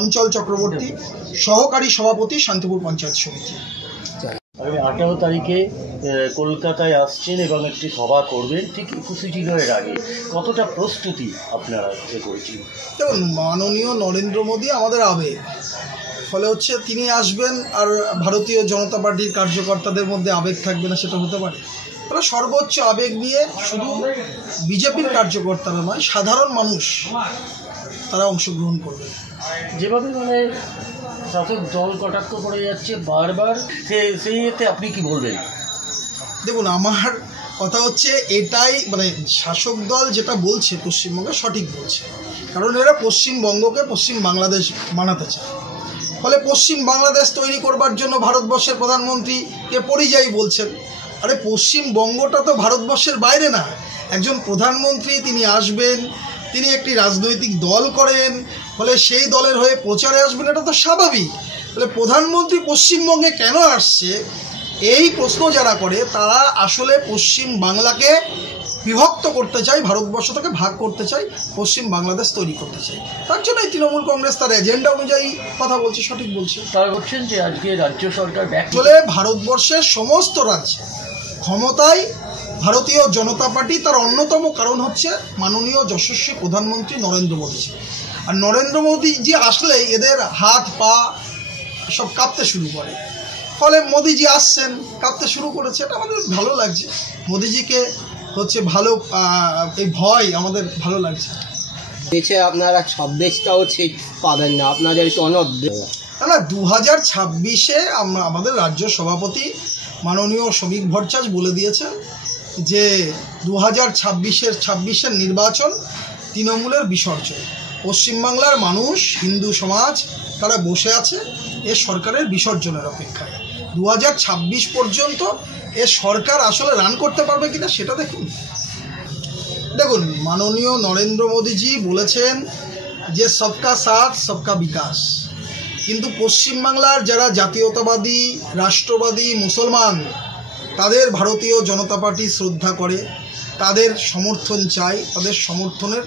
চঞ্চল চক্রবর্তী, সহকারী সভাপতি শান্তিপুর পঞ্চায়েত সমিতি। আগামী 18 তারিখে কলকাতায় আসছেন এবং একটি সভা করবেন, ঠিক 21শে জুলাইয়ের আগে কতটা প্রস্তুতি আপনারা করেছেন? দেখুন, মাননীয় নরেন্দ্র মোদী আমাদের আবেগ, ফলে হচ্ছে তিনি আসবেন আর ভারতীয় জনতা পার্টির কার্যকর্তাদের মধ্যে আবেগ থাকবে না সেটা হতে পারে? ফলে সর্বোচ্চ আবেগ নিয়ে শুধু বিজেপির কার্যকর্তারা নয়, সাধারণ মানুষ তারা অংশগ্রহণ করবে। যেভাবে শাসক দল কটাক্ষ করে যাচ্ছে বারবার, সেই এতে আপনি কি বলবেন? দেখুন, আমার কথা হচ্ছে এটাই, শাসক দল যেটা বলছে পশ্চিমবঙ্গে সঠিক বলছে, কারণ এরা পশ্চিমবঙ্গকে পশ্চিম বাংলাদেশ বানাতে চায়। ফলে পশ্চিম বাংলাদেশ তৈরি করবার জন্য ভারতবর্ষের প্রধানমন্ত্রীকে পরিযায়ী বলছেন। আরে পশ্চিমবঙ্গটা তো ভারতবর্ষের বাইরে না। একজন প্রধানমন্ত্রী তিনি আসবেন, তিনি একটি রাজনৈতিক দল করেন, ফলে সেই দলের হয়ে প্রচারে আসবেন, এটা তো স্বাভাবিক। ফলে প্রধানমন্ত্রী পশ্চিমবঙ্গে কেন আসছে এই প্রশ্ন যারা করে তারা আসলে পশ্চিম বাংলাকে বিভক্ত করতে চায়, ভারতবর্ষ থেকে ভাগ করতে চায়, পশ্চিম বাংলাদেশ তৈরি করতে চায়। তার জন্যই তৃণমূল কংগ্রেস তার এজেন্ডা অনুযায়ী কথা বলছে, সঠিক বলছে। তারা বলছেন যে আজকে রাজ্য সরকার আসলে ভারতবর্ষের সমস্ত রাজ্যে ক্ষমতায় ভারতীয় জনতা পার্টি, তার অন্যতম কারণ হচ্ছে মাননীয় যশস্বী প্রধানমন্ত্রী নরেন্দ্র মোদীজি। আর নরেন্দ্র মোদীজি আসলে এদের হাত পা সব কাঁপতে শুরু করে, ফলে মোদীজি আসছেন, কাঁপতে শুরু করেছে। এটা আমাদের ভালো লাগছে, মোদীজিকে হচ্ছে ভালো, এই ভয় আমাদের ভালো লাগছে। আপনারা 26টাও ঠিক পাবেন না, আপনাদের না 2026-এ আমরা, আমাদের রাজ্য সভাপতি মাননীয় শ্রমিক ভট্টাচার্য বলে দিয়েছেন যে 2026-এর নির্বাচন তৃণমূলের বিসর্জন। পশ্চিমবাংলার মানুষ, হিন্দু সমাজ তারা বসে আছে এ সরকারের বিসর্জনের অপেক্ষায়। 2026 পর্যন্ত এ সরকার আসলে রান করতে পারবে কিনা সেটা দেখুন। দেখুন, মাননীয় নরেন্দ্র মোদীজি বলেছেন যে সবকা সাথ সবকা বিকাশ, কিন্তু পশ্চিমবাংলার যারা জাতীয়তাবাদী, রাষ্ট্রবাদী মুসলমান, তাদের ভারতীয় জনতা পার্টি শ্রদ্ধা করে, তাদের সমর্থন চায়, তাদের সমর্থনের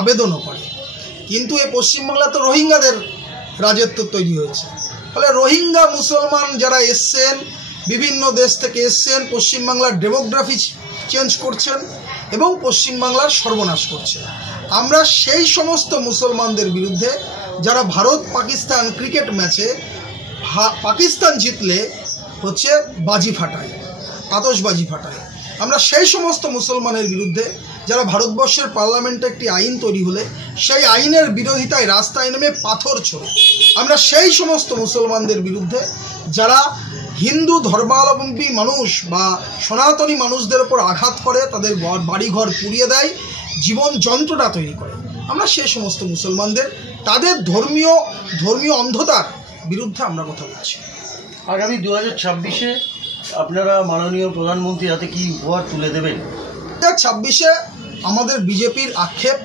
আবেদনও করে। কিন্তু এই পশ্চিমবাংলা তো রোহিঙ্গাদের রাজত্ব তৈরি হয়েছে। ফলে রোহিঙ্গা মুসলমান যারা এসছেন, বিভিন্ন দেশ থেকে এসছেন, পশ্চিমবাংলার ডেমোগ্রাফি চেঞ্জ করছেন এবং পশ্চিমবাংলার সর্বনাশ করছে। আমরা সেই সমস্ত মুসলমানদের বিরুদ্ধে যারা ভারত পাকিস্তান ক্রিকেট ম্যাচে পাকিস্তান জিতলে হচ্ছে বাজি ফাটায়, আতশবাজি ফাটায়, আমরা সেই সমস্ত মুসলমানের বিরুদ্ধে যারা ভারতবর্ষের পার্লামেন্টে একটি আইন তৈরি হলে সেই আইনের বিরোধিতায় রাস্তায় নেমে পাথর ছোড়ে, আমরা সেই সমস্ত মুসলমানদের বিরুদ্ধে যারা হিন্দু ধর্মাবলম্বী মানুষ বা সনাতনী মানুষদের ওপর আঘাত করে, তাদের বাড়িঘর পুড়িয়ে দেয়, জীবন যন্ত্রণা তৈরি করে, আমরা সেই সমস্ত মুসলমানদের, তাদের ধর্মীয় অন্ধতার বিরুদ্ধে আমরা কথা বলছি। আগামী 2026-এ আপনারা মাননীয় প্রধানমন্ত্রীর হাতে কি উপহার তুলে দেবেন? 2026-এ আমাদের বিজেপির আক্ষেপ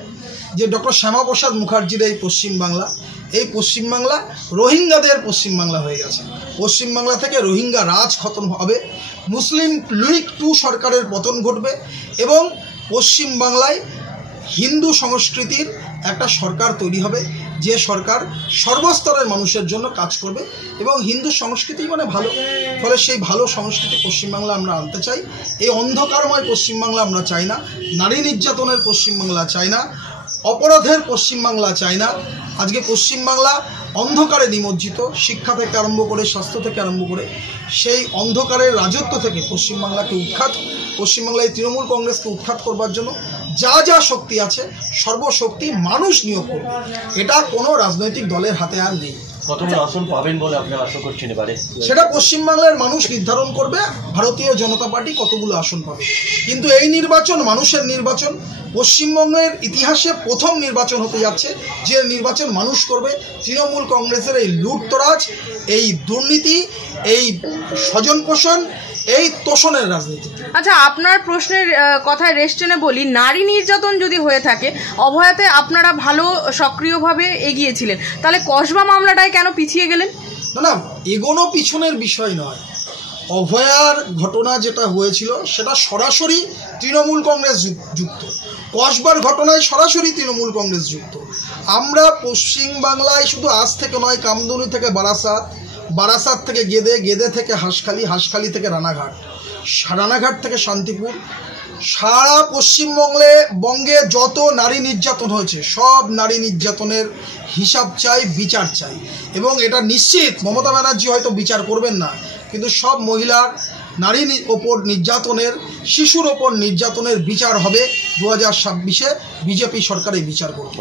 যে ডক্টর শ্যামাপ্রসাদ মুখার্জির এই পশ্চিমবাংলা রোহিঙ্গাদের পশ্চিমবাংলা হয়ে গেছে। পশ্চিমবাংলা থেকে রোহিঙ্গা রাজ খতম হবে, মুসলিম লীগ 2 সরকারের পতন ঘটবে এবং পশ্চিমবাংলায় হিন্দু সংস্কৃতির একটা সরকার তৈরি হবে, যে সরকার সর্বস্তরের মানুষের জন্য কাজ করবে এবং হিন্দু সংস্কৃতি ভালো। ফলে সেই ভালো সংস্কৃতি পশ্চিমবাংলা আমরা আনতে চাই। এই অন্ধকারময় পশ্চিমবাংলা আমরা চাই না, নারী নির্যাতনের পশ্চিমবাংলা চাই না, অপরাধের পশ্চিমবাংলা চাই না। আজকে পশ্চিমবাংলা অন্ধকারে নিমজ্জিত, শিক্ষা থেকে আরম্ভ করে, স্বাস্থ্য থেকে আরম্ভ করে, সেই অন্ধকারের রাজত্ব থেকে পশ্চিমবাংলায় তৃণমূল কংগ্রেসকে উৎখাত করবার জন্য যা যা শক্তি আছে সর্বশক্তি মানুষ নিয়োগ করবে। এটা কোনো রাজনৈতিক দলের হাতে আর নেই। কতগুলো আসন পাবেন বলে আপনারা আশা করছেন এবারে? সেটা পশ্চিমবাংলার মানুষ নির্ধারণ করবে, ভারতীয় জনতা পার্টি কতগুলো আসন পাবে। কিন্তু এই নির্বাচন মানুষের নির্বাচন, পশ্চিমবঙ্গের ইতিহাসে প্রথম নির্বাচন হতে যাচ্ছে যে নির্বাচন মানুষ করবে। তৃণমূল কংগ্রেসের এই লুটতরাজ, এই দুর্নীতি, এই স্বজন পোষণ, এই তোষণের রাজনীতি। আচ্ছা, আপনার প্রশ্নের কথায় রেশ টেনে বলি, নারী নির্যাতন যদি হয়ে থাকে, অভয়াতে আপনারা ভালো সক্রিয়ভাবে এগিয়েছিলেন, তাহলে কসবা মামলাটায় কেন পিছিয়ে গেলেন? না, এগোনো পিছনের বিষয় নয়। অভয়ার ঘটনা যেটা হয়েছিল সেটা সরাসরি তৃণমূল কংগ্রেস যুক্ত। কসবার ঘটনায় সরাসরি তৃণমূল কংগ্রেস যুক্ত। আমরা পশ্চিমবাংলায় শুধু আজ থেকে নয়, কামদুনি থেকে বারাসাত, বারাসাত থেকে গেদে, গেদে থেকে হাঁসখালি, হাঁসখালি থেকে রানাঘাট, রানাঘাট থেকে শান্তিপুর, সারা পশ্চিমবঙ্গে যত নারী নির্যাতন হয়েছে সব নারী নির্যাতনের হিসাব চাই, বিচার চাই। এবং এটা নিশ্চিত মমতা ব্যানার্জি হয়তো বিচার করবেন না, কিন্তু সব মহিলার নারী ওপর নির্যাতনের, শিশুর ওপর নির্যাতনের বিচার হবে। 2026-এ বিজেপি সরকার এই বিচার করবে।